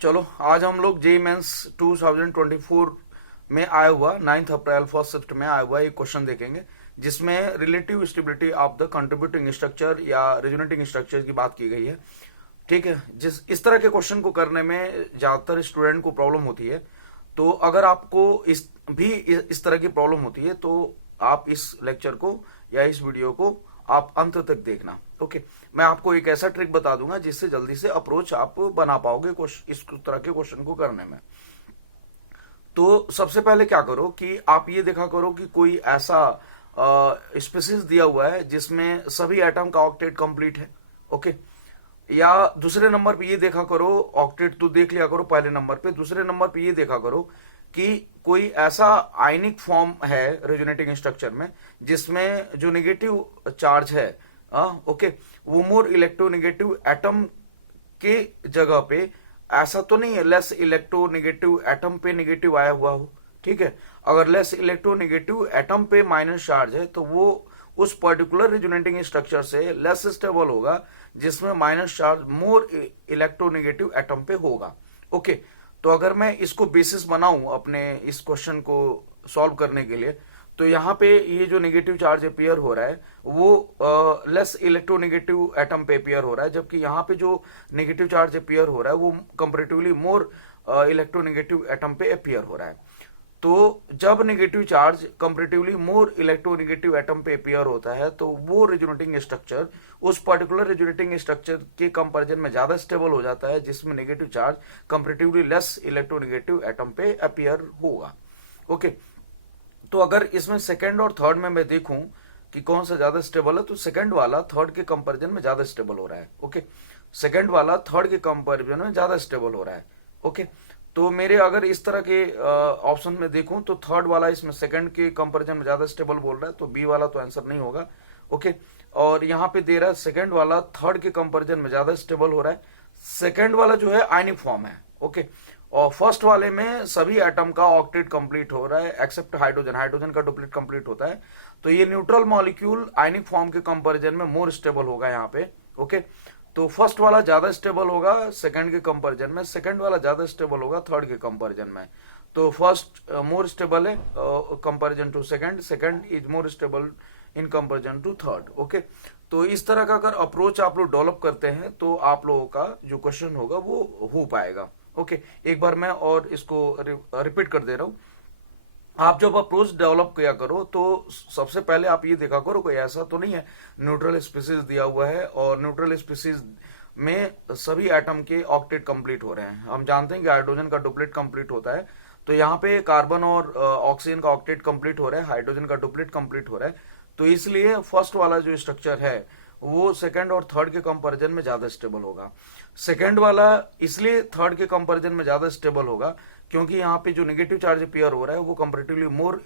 चलो आज हम लोग जेई मेंस 2024 में आया हुआ 9 अप्रैल फर्स्ट शिफ्ट में आया हुआ एक क्वेश्चन देखेंगे जिसमें relative stability of the contributing structure या रेजोनेटिंग स्ट्रक्चर की बात की गई है। ठीक है, जिस इस तरह के क्वेश्चन को करने में ज्यादातर स्टूडेंट को प्रॉब्लम होती है। तो अगर आपको इस तरह की प्रॉब्लम होती है तो आप इस लेक्चर को या इस वीडियो को आप अंत तक देखना। ओके, मैं आपको एक ऐसा ट्रिक बता दूंगा जिससे जल्दी से अप्रोच आप बना पाओगे इस तरह के क्वेश्चन को करने में। तो सबसे पहले क्या करो कि आप ये देखा करो कि कोई ऐसा स्पीसीज दिया हुआ है जिसमें सभी एटम का ऑक्टेट कंप्लीट है। ओके, या दूसरे नंबर पे ये देखा करो, ऑक्टेट तो देख लिया करो पहले नंबर पे, दूसरे नंबर पे ये देखा करो कि कोई ऐसा आयनिक फॉर्म है रेजोनेटिंग स्ट्रक्चर में जिसमें जो नेगेटिव चार्ज है ओके, वो मोर इलेक्ट्रोनेगेटिव एटम के जगह पे ऐसा तो नहीं है लेस इलेक्ट्रोनेगेटिव एटम पे नेगेटिव आया हुआ हो। ठीक है, अगर लेस इलेक्ट्रोनेगेटिव एटम पे माइनस चार्ज है तो वो उस पर्टिकुलर रेजोनेटिंग स्ट्रक्चर से लेस स्टेबल होगा जिसमें minus charge more electronegative atom पे होगा। ओके, तो अगर मैं इसको बेसिस बनाऊं अपने इस क्वेश्चन को सॉल्व करने के लिए, तो यहाँ पे ये जो नेगेटिव चार्ज अपीयर हो रहा है वो लेस इलेक्ट्रोनेगेटिव एटम पे अपीयर हो रहा है, जबकि यहाँ पे जो नेगेटिव चार्ज अपीयर हो रहा है वो कंपेरेटिवली मोर इलेक्ट्रोनेगेटिव एटम पे अपीयर हो रहा है। तो जब negative charge comparatively more electronegative atom पे अपीयर होता है तो वो रेजोनेटिंग स्ट्रक्चर उस पर्टिकुलर रेजोनेटिंग स्ट्रक्चर के कंपैरिजन में ज्यादा स्टेबल हो जाता है जिसमें negative charge comparatively less electronegative atom पे अपीयर होगा। ओके, तो अगर इसमें सेकंड और थर्ड में मैं देखूं कि कौन सा ज्यादा स्टेबल है तो सेकंड वाला थर्ड के कंपैरिजन में ज्यादा स्टेबल हो रहा है। ओके, सेकंड वाला थर्ड के कंपैरिजन में ज्यादा स्टेबल हो रहा है। ओके, तो मेरे अगर इस तरह के ऑप्शन में देखूं तो थर्ड वाला इसमें सेकंड के कंपैरिजन में ज्यादा स्टेबल बोल रहा है, तो बी वाला तो आंसर नहीं होगा। ओके, और यहाँ पे दे रहा है सेकंड वाला थर्ड के कंपैरिजन में ज्यादा स्टेबल हो रहा है। सेकंड वाला जो है आयनिक फॉर्म है। ओके, और फर्स्ट वाले में सभी एटम का ऑक्टेट कंप्लीट हो रहा है एक्सेप्ट हाइड्रोजन, हाइड्रोजन का डुप्लीट कंप्लीट होता है। तो ये न्यूट्रल मॉलिक्यूल आयनिक फॉर्म के कंपैरिजन में मोर स्टेबल होगा यहाँ पे। ओके, तो फर्स्ट वाला ज्यादा स्टेबल होगा सेकंड के कंपैरिजन में, सेकंड वाला ज्यादा स्टेबल होगा थर्ड के कंपैरिजन में। तो फर्स्ट मोर स्टेबल है comparison to second, second is more stable in comparison to third. Okay, तो इस तरह का अगर अप्रोच आप लोग डेवलप करते हैं तो आप लोगों का जो क्वेश्चन होगा वो हो पाएगा। ओके, एक बार मैं और इसको रिपीट कर दे रहा हूं। आप जब अप्रोच डेवलप किया करो तो सबसे पहले आप ये देखा करो कोई ऐसा तो नहीं है न्यूट्रल स्पीसीज दिया हुआ है और न्यूट्रल स्पीसीज में सभी एटम के ऑक्टेट कंप्लीट हो रहे हैं। हम जानते हैं कि हाइड्रोजन का डुप्लेट कंप्लीट होता है, तो यहाँ पे कार्बन और ऑक्सीजन का ऑक्टेट कंप्लीट हो रहा है, हाइड्रोजन का डुप्लेट कंप्लीट हो रहा है। तो इसलिए फर्स्ट वाला जो स्ट्रक्चर है वो सेकंड और थर्ड के कंपैरिजन में ज्यादा स्टेबल होगा। सेकंड वाला इसलिए थर्ड के कंपैरिजन में ज्यादा स्टेबल होगा क्योंकि यहाँ पे जो नेगेटिव चार्ज पेयर हो रहा है वो कंपेरेटिवली मोर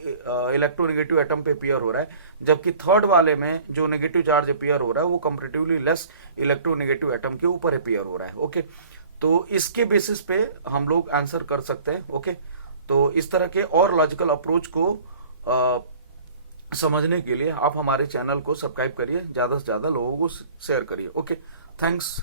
इलेक्ट्रोनेगेटिव एटम पे पेयर हो रहा है, जबकि थर्ड वाले में जो नेगेटिव चार्ज पेयर हो रहा है वो कंपेरेटिवली लेस इलेक्ट्रोनेगेटिव एटम के ऊपर पेयर हो रहा है। ओके, तो इसके बेसिस पे हम लोग आंसर कर सकते हैं। ओके, तो इस तरह के और लॉजिकल अप्रोच को समझने के लिए आप हमारे चैनल को सब्सक्राइब करिए, ज्यादा से ज्यादा लोगों को शेयर करिए। Okay, thanks.